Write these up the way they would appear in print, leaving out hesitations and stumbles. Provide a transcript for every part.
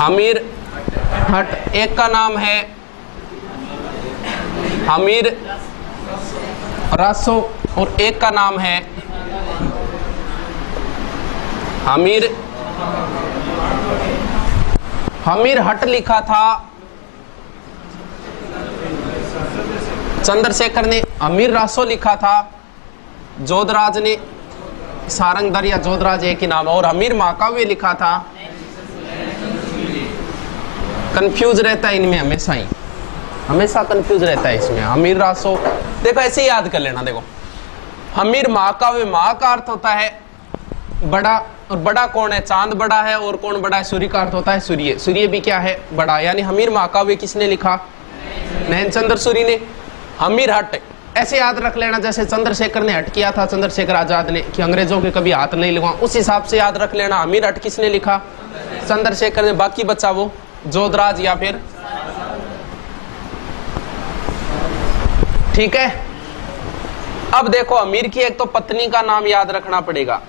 अमीर हट, एक का नाम है अमीर रासो और एक का नाम है अमीर हट लिखा था चंद्रशेखर ने, अमीर रासो लिखा था जोधराज ने, सारंगधर या जोधराज एक ही नाम, और अमीर महाकाव्य लिखा था। कंफ्यूज रहता है इनमें हमेशा कंफ्यूज रहता है इसमें। अमीर रासो देखो ऐसे ही याद कर लेना। देखो अमीर महाकाव्य, महा का अर्थ होता है बड़ा, और बड़ा कौन है? चांद बड़ा है, और कौन बड़ा है? सूर्य का अर्थ होता है सूर्य, सूर्य भी क्या है? बड़ा। यानी अमीर महाकाव्य किसने लिखा? नैनचंद्र सूरी ने। अमीर हट ऐसे याद रख लेना जैसे चंद्रशेखर ने हट किया था, चंद्रशेखर आजाद ने, कि अंग्रेजों के कभी हाथ नहीं लगाऊं, उस हिसाब से याद रख लेना। अमीर हट किसने लिखा? चंद्रशेखर ने। बाकी बचा वो जोधराज या फिर, ठीक है। अब देखो अमीर की एक तो पत्नी का नाम याद रखना पड़ेगा।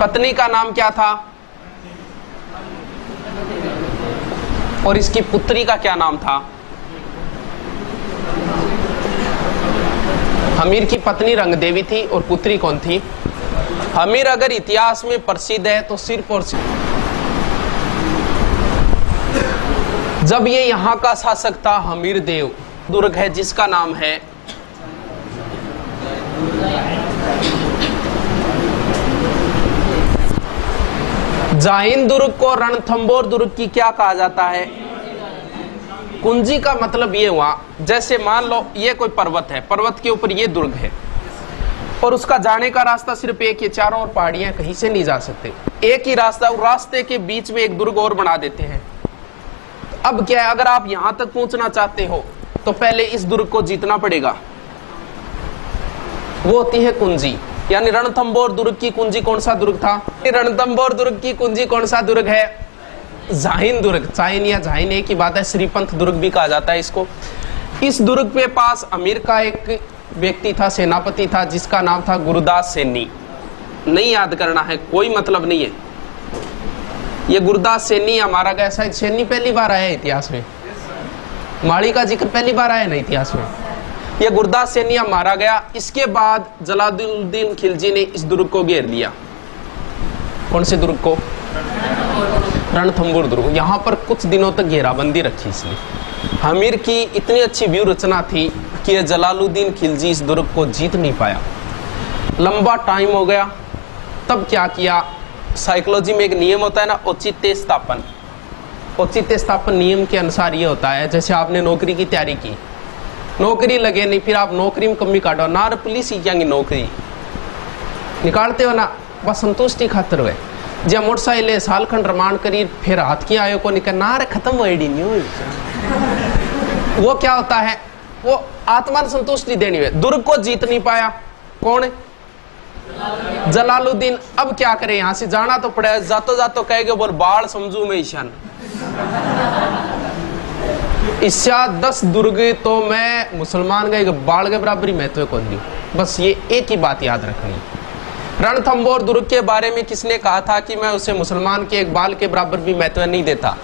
पत्नी का नाम क्या था? और इसकी पुत्री का क्या नाम था? अमीर की पत्नी रंगदेवी थी और पुत्री कौन थी? अमीर अगर इतिहास में प्रसिद्ध है तो सिर्फ और सिर्फ जब ये यहां का शासक था हमीर देव। दुर्ग है जिसका नाम है जाहिन दुर्ग को रणथंबोर दुर्ग की क्या कहा जाता है? कुंजी का मतलब ये हुआ जैसे मान लो ये कोई पर्वत है, पर्वत के ऊपर ये दुर्ग है और उसका जाने का रास्ता सिर्फ एक ही, चारों ओर पहाड़ियां, कहीं से नहीं जा सकते, एक ही रास्ता, और रास्ते के बीच में एक दुर्ग और बना देते हैं। अब क्या है, अगर आप यहां तक पहुंचना चाहते हो तो पहले इस दुर्ग को जीतना पड़ेगा, वो होती है कुंजी। यानी रणथंबोर दुर्ग की कुंजी कौन सा दुर्ग था? रणथंबोर दुर्ग की कुंजी कौन सा दुर्ग है? जाहिन दुर्ग। जाहिन या जाहिन एक ही बात है, श्रीपंथ दुर्ग भी कहा जाता है इसको। इस दुर्ग के पास अमीर का एक व्यक्ति था, सेनापति था, जिसका नाम था गुरुदास सैनी। नहीं याद करना है, कोई मतलब नहीं है। ये गुरुदास सैनी हमारा गया, शायद सैनी पहली बार आया इतिहास में, माड़ी का जिक्र पहली बार आया ना इतिहास में। ये गुरुदास सैनी मारा गया। इसके बाद जलालुद्दीन खिलजी ने इस दुर्ग को घेर लिया। कौन से दुर्ग को? रणथंबोर दुर्ग। यहाँ पर कुछ दिनों तक घेराबंदी रखी इसलिए। अमीर की इतनी अच्छी व्यू रचना थी कि जलालुद्दीन खिलजी इस दुर्ग को जीत नहीं पाया। लंबा टाइम हो गया। तब क्या किया? साइकोलॉजी में एक नियम होता है ना, औचित्य स्थापन। औचित्य स्थापन नियम के अनुसार ये होता है, जैसे आपने नौकरी की तैयारी की, नौकरी लगे नहीं, फिर आप नौकरी में कमी काटो ना, पुलिस ही क्या नौकरी निकालते हो ना, बस संतुष्टि खातर हुए। जब मोटरसाइकिल साल खंड रमान करी, फिर हाथ की आयो को निकल ना, अरे खत्म हो नहीं वो क्या होता है? वो आत्मा संतुष्टि देनी है। दुर्ग को जीत नहीं पाया कौन? जलालुद्दीन। अब क्या करे, यहां से जाना तो पड़ेगा। जातो जातो कहेगे बोल बाढ़ समझू मैं ईशान, इससे 10 दुर्ग तो मैं मुसलमान गए बाढ़ के बराबर ही महत्व कौन दी। बस ये एक ही बात याद रखनी। रणथंबोर दुर्ग के बारे में किसने कहा था कि मैं उसे मुसलमान के एक बाल के बराबर भी महत्व नहीं देता?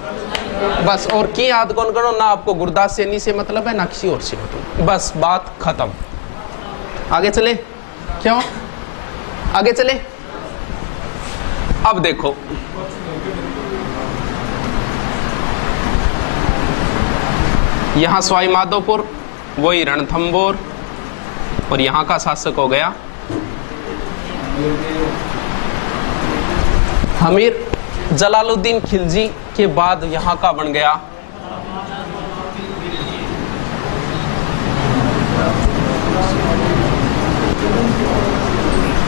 बस। और की याद कौन करो ना, आपको गुरदास सैनी से मतलब है ना किसी और से मतलब। बस बात खत्म। आगे चले? क्यों आगे चले? अब देखो यहां सवाई माधोपुर, वही रणथंबोर, और यहां का शासक हो गया अमीर। जलालुद्दीन खिलजी के बाद यहां का बन गया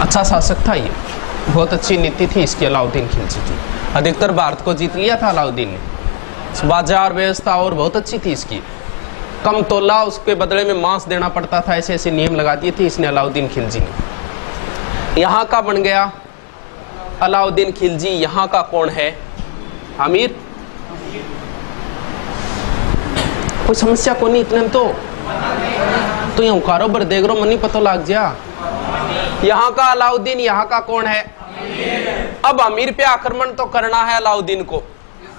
अच्छा शासक था ये, बहुत अच्छी नीति थी इसकी अलाउद्दीन खिलजी की। अधिकतर भारत को जीत लिया था अलाउद्दीन ने। बाजार व्यवस्था और बहुत अच्छी थी इसकी। कम तोला उसके बदले में मांस देना पड़ता था, ऐसे ऐसे नियम लगा दिए थे इसने अलाउद्दीन खिलजी ने। यहाँ का बन गया अलाउद्दीन खिलजी। यहाँ का कौन है? अमीर। कोई समस्या को नहीं इतने तो यहाँ कारोबार देख रो, मनी पता लग जा। यहाँ का अलाउद्दीन, यहाँ का कौन है? अब अमीर पे आक्रमण तो करना है अलाउद्दीन को,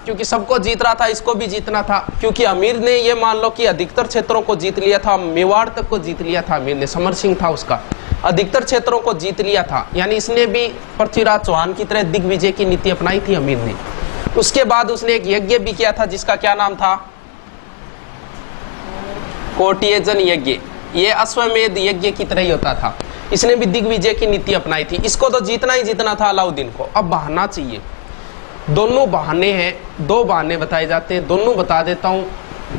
क्योंकि सबको जीत रहा था, इसको भी जीतना था। क्योंकि अमीर ने ये मान लो कि अधिकतर क्षेत्रों को जीत लिया था, मेवाड़ तक को जीत लिया था अमीर ने, समर सिंह था उसका, अधिकतर क्षेत्रों को जीत लिया था, यानी इसने भी पृथ्वीराज चौहान की तरह दिग्विजय की नीति अपनाई थी अमीर ने। उसके बाद उसने एक यज्ञ भी किया था जिसका क्या नाम था, कोटियजन यज्ञ। ये अश्वमेध यज्ञ की तरह ही होता था, इसने भी दिग्विजय की नीति अपनाई थी। इसको तो जीतना ही जीतना था अलाउद्दीन को। अब बहाना चाहिए, दोनों बहाने हैं, दो बहाने बताए जाते हैं, दोनों बता देता हूं,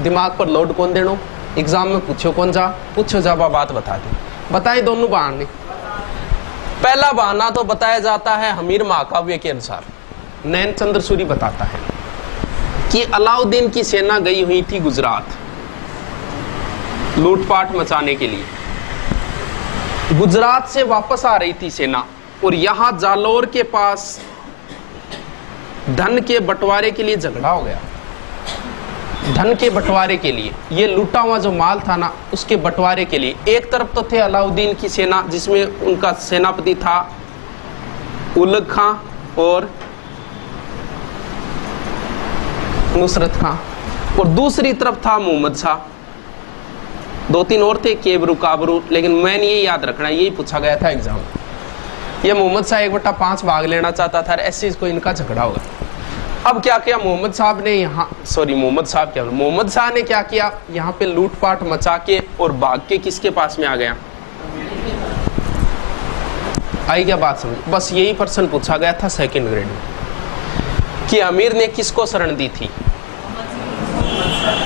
दिमाग पर लोड कौन देनो, एग्जाम में पूछो कौन जा, पूछो जा बात बता दे, बताए दोनों बहाने। पहला बहाना तो बताया जाता है हमीर महाकाव्य के अनुसार, नैन चंद्र सूरी बताता है कि अलाउद्दीन की सेना गई हुई थी गुजरात लूटपाट मचाने के लिए। गुजरात से वापस आ रही थी सेना और यहां जालोर के पास धन के बंटवारे के लिए झगड़ा हो गया। धन के बंटवारे के लिए, ये लूटा हुआ जो माल था ना, उसके बंटवारे के लिए। एक तरफ तो थे अलाउद्दीन की सेना जिसमें उनका सेनापति था उलग खां और नुसरत खां, और दूसरी तरफ था मोहम्मद शाह। दो तीन और थे, केबरू काबरू, लेकिन मैंने ये याद रखना, यही पूछा गया था एग्जाम। ये मोहम्मद शाह 1/5 भाग लेना चाहता था, ऐसे इसको इनका झगड़ा होगा। अब क्या किया मोहम्मद साहब ने, मोहम्मद शाह ने क्या किया, यहाँ पे लूटपाट मचा के और भाग के किसके पास में आ गया। आई क्या बात समझ? बस यही प्रश्न पूछा गया था सेकंड ग्रेड में कि अमीर ने किसको शरण दी थी,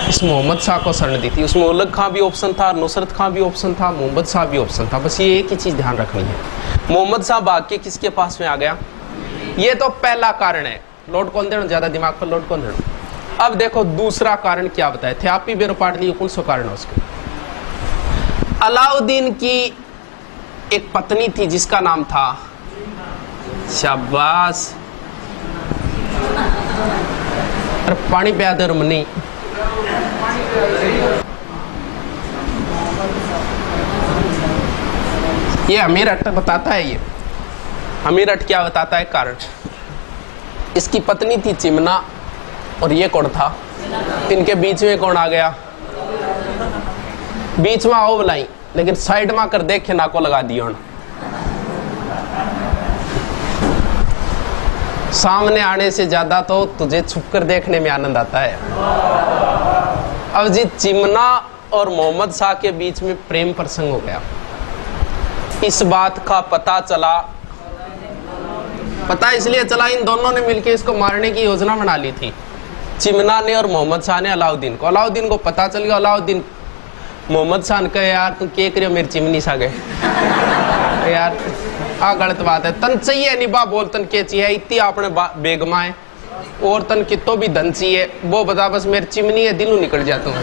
इस मोहम्मद शाह को शरण दी थी। उसमें उलग खां भी ऑप्शन था, नुसरत खां भी ऑप्शन था, मोहम्मद शाह भी ऑप्शन था। बस ये एक ही चीज ध्यान रखनी है, मोहम्मद शाह भाग के किसके पास में आ गया। ये तो पहला कारण है, लोड कौन देना, ज्यादा दिमाग पर लोड कौन देना। अब देखो दूसरा कारण क्या बताए थे, आप ही बेरो पाट लिए, कौन सा कारण है उसके। अलाउद्दीन की एक पत्नी थी जिसका नाम था, शाबाश, अरे पानी पिया दे मनी। ये अमीर अट्ट बताता है, ये अमीर अट्ट क्या बताता है कारण। इसकी पत्नी थी चिमना और ये कौन था, इनके बीच में कौन आ गया, बीच में आओ बुलाई, लेकिन साइड में कर देख के नाको लगा दियो। सामने आने से ज्यादा तो तुझे छुपकर देखने में आनंद आता है। अब जी चिमना और मोहम्मद शाह के बीच में प्रेम प्रसंग हो गया। इस बात का पता चला, पता इसलिए चला इन दोनों ने मिलकर इसको मारने की योजना बना ली थी, चिमना ने और मोहम्मद शाह ने अलाउद्दीन को। अलाउद्दीन को पता चल गया, अलाउद्दीन मोहम्मद शाह ने कहा यार तू के करियो मेरी चिमनी सा गए यार आ गलत बात है, तन चाहिए निभा बोल तन के चाहिए, इतनी आपने बेगमा है और तन कितो भी धन चाहिए वो बता, बस मेरी चिमनी है दिलों निकल जाता हूँ।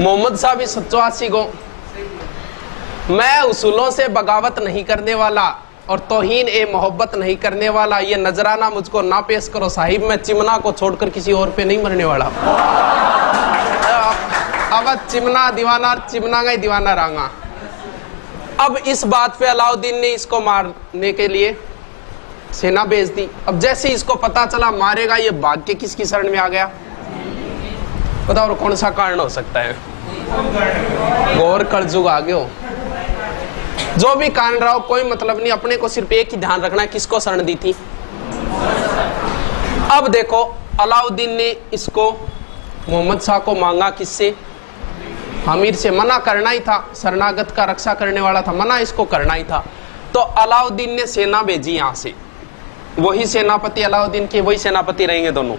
मोहम्मद शाह भी सच्चासी को, मैं उसूलों से बगावत नहीं करने वाला और तौहीन ए मोहब्बत नहीं करने वाला, ये नजराना मुझको ना पेश करो साहिब, मैं चिमना को छोड़कर किसी और पे नहीं मरने वाला। अब चिमना दीवाना, चिमना का ही दीवाना रहा। अब इस बात पे अलाउद्दीन ने इसको मारने के लिए सेना भेज दी। अब जैसे इसको पता चला मारेगा, ये भाग के किसकी शरण में आ गया, बताओ और कौन सा कारण हो सकता है। गौर कलजुग आ गयो, जो भी कारण रहा हो कोई मतलब नहीं, अपने को सिर्फ एक ही ध्यान रखना है किसको शरण दी थी। अब देखो अलाउद्दीन ने इसको मोहम्मद शाह को मांगा किससे, अमीर से। मना करना ही था, शरणागत का रक्षा करने वाला था, मना इसको करना ही था। तो अलाउद्दीन ने सेना भेजी यहां से, वही सेनापति अलाउद्दीन के वही सेनापति रहेंगे दोनों,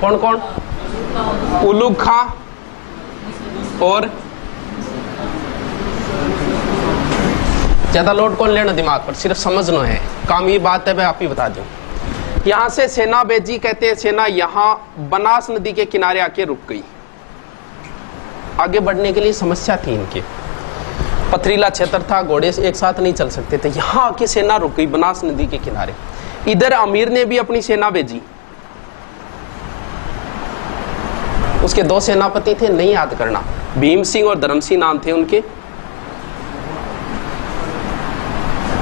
कौन कौन, उलग खां और ज्यादा लोड कौन लेना दिमाग पर, सिर्फ समझना है काम, ये बात है मैं आप ही बता दूं। यहां से सेना भेजी, कहते हैं सेना यहां बनास नदी के किनारे आके रुक गई। आगे बढ़ने के लिए समस्या थी इनके, पथरीला क्षेत्र था, घोड़े एक साथ नहीं चल सकते थे। यहां आके सेना रुक गई बनास नदी के किनारे। इधर अमीर ने भी अपनी सेना भेजी, उसके दो सेनापति थे, नहीं याद करना, भीम सिंह और धर्म सिंह नाम थे उनके।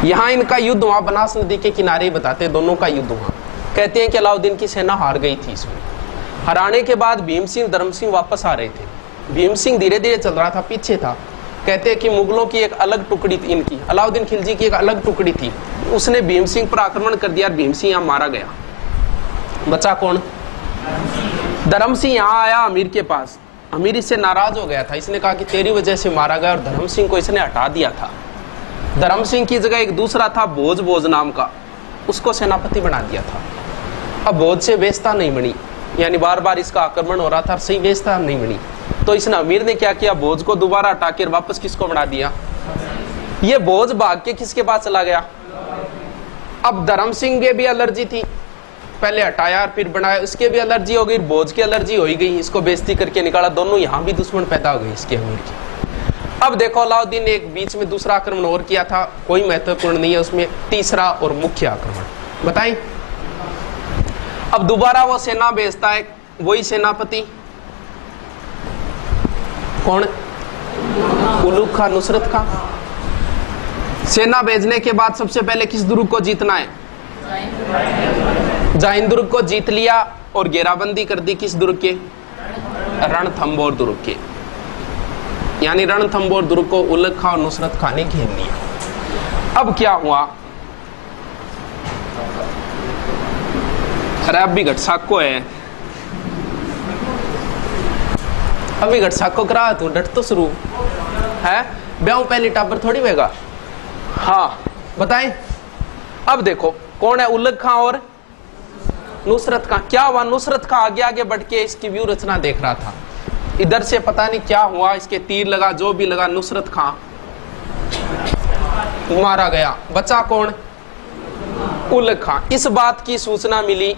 यहां इनका युद्ध हुआ, बनास नदी के किनारे ही बताते दोनों का युद्ध हुआ। कहते हैं कि अलाउद्दीन की सेना हार गई थी इसमें। हराने के बाद भीम सिंह धर्म सिंह वापस आ रहे थे। भीम सिंह धीरे धीरे चल रहा था, पीछे था। कहते हैं कि मुगलों की एक अलग टुकड़ी थी, इनकी अलाउद्दीन खिलजी की एक अलग टुकड़ी थी, उसने भीम सिंह पर आक्रमण कर दिया। भीम सिंह यहाँ मारा गया। बचा कौन? धर्म सिंह यहाँ आया अमीर के पास। अमीर इससे नाराज हो गया था, इसने कहा कि तेरी वजह से मारा गया, और धर्म सिंह को इसने हटा दिया था। धर्म सिंह की जगह एक दूसरा था भोज नाम का, उसको सेनापति बना दिया था। अब भोज से व्यवस्था नहीं बनी, यानी बार बार इसका आक्रमण हो रहा था, सही व्यवस्था नहीं बनी। तो इसने अमीर ने क्या किया, भोज को दोबारा हटा के वापस किसको बना दिया? ये भोज भाग के किसके पास चला गया? अब धर्म सिंह के भी एलर्जी थी, पहले हटाया फिर बनाया, उसके भी एलर्जी हो गई, भोज की एलर्जी हो गई, इसको बेइज्जती करके निकाला। दोनों यहाँ भी दुश्मन पैदा हो गए इसके अमीर की। अब देखो अलाउद्दीन ने एक बीच में दूसरा आक्रमण और किया था, कोई महत्वपूर्ण नहीं है उसमें, तीसरा और मुख्य आक्रमण बताएं। अब दोबारा वो सेना भेजता है, वही सेनापति कौन? उलुग खां, नुसरत खां। सेना भेजने के बाद सबसे पहले किस दुर्ग को जीतना है? जाहिन दुर्ग को जीत लिया और घेराबंदी कर दी किस दुर्ग के? रणथंबोर दुर्ग के। यानी रणथंबोर दुर्ग को उलुग खां और नुसरत खां ने घेर लिया। अब क्या हुआ? अरे अब भी घटसाको है, अभी घटसाको करा तू, डट तो शुरू है। ब्याह पहली टाबर थोड़ी बेगा। हाँ बताएं। अब देखो कौन है? उलुग खां और नुसरत खां। क्या हुआ? नुसरत खां आगे आगे बढ़ के इसकी व्यू रचना देख रहा था, इधर से पता नहीं क्या हुआ, इसके तीर लगा, जो भी लगा, नुसरत खां मारा गया। बचा कौन? उलुग खां। इस बात की सूचना मिली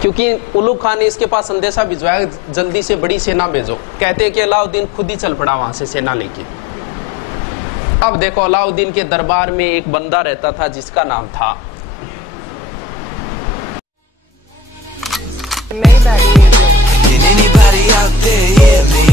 क्योंकि उलुग खां ने इसके पास संदेशा भिजवाया, जल्दी से बड़ी सेना भेजो। कहते हैं कि अलाउद्दीन खुद ही चल पड़ा वहां से सेना लेके। अब देखो अलाउद्दीन के दरबार में एक बंदा रहता था जिसका नाम था Can anybody out there hear me?